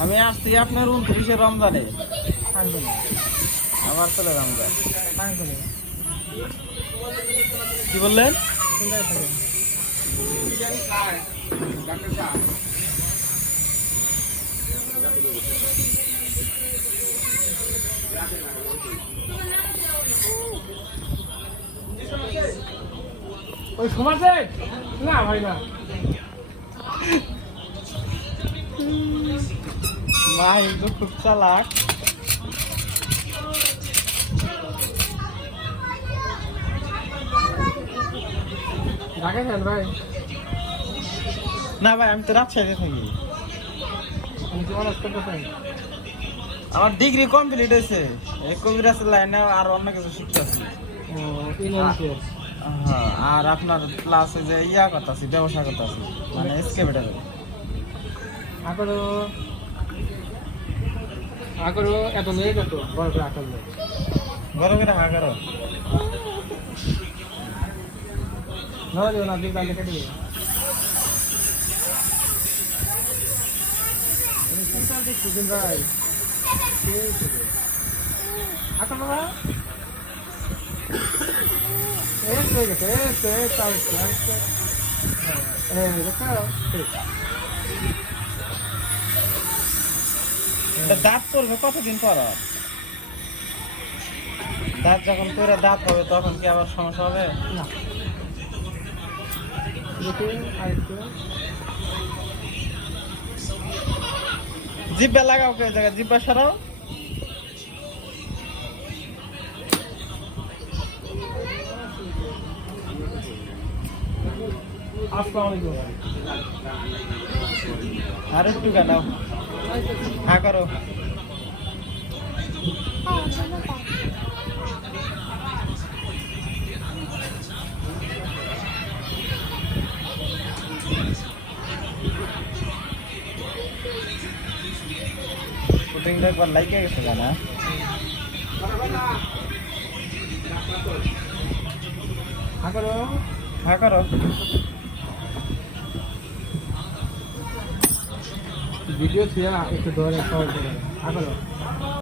আমি আসছি আপনার 29 রমজানে। আমার চলে রমজান। কি বললেন? ওই সমাজ না ভাই না মাহিল তো খুব চালাক। ঢাকা যান ভাই। না ভাই, আমি তো রাজশাহীতে থাকি। আমি কি অনার্স করতে চাই। আমার ডিগ্রি কমপ্লিট হয়েছে, এই কবিরাজের লাইনে আর অন্য কিছু শিখতেছি। ও ইংলিশ। হ্যাঁ, আর আপনার প্লাস যে ইয়া করতেছি, ব্যবসা করতেছি, মানে এক্সকেভেটর। আকরো আকরো এত নিয়ে যেত বড় করে আকর নেই। বড় করে হা করো। না দিও না দিও তাহলে কেটে দিও। আমি কি কাজ করছেন ভাই? আকর না este tal este দাঁত পড়বে কতদিন পর? দাঁত যখন তোরা দাঁত হবে তখন কি আবার সমস্যা হবে? না জিব্বা লাগাও, কে জায়গা জিব্বা সরাও। আর একটু গানাও, হ্যাঁ করো। শুটিংটা একবার লাইকে গেছে গানা। হ্যাঁ করো। ভিডিও ছিল একটু ধরে সহজ করে